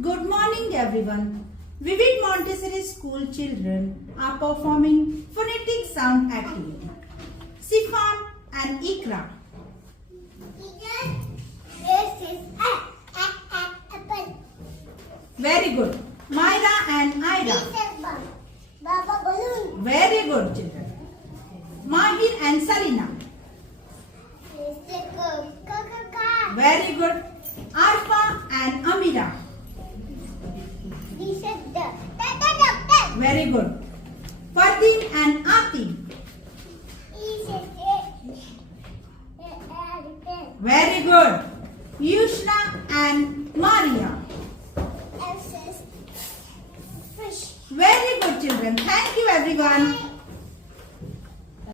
Good morning everyone. Vivid Montessori school children are performing phonetic sound activity. Sifan and Ikra. This is apple. Very good. Myra and Ira. This is Baba balloon. Very good children. Mahir and Salina. This is car. Very good. Arfa and Amira. This is the Very good. Fardin and Atif. This is Very good. Yushna and Maria. fish. Very good children. Thank you everyone.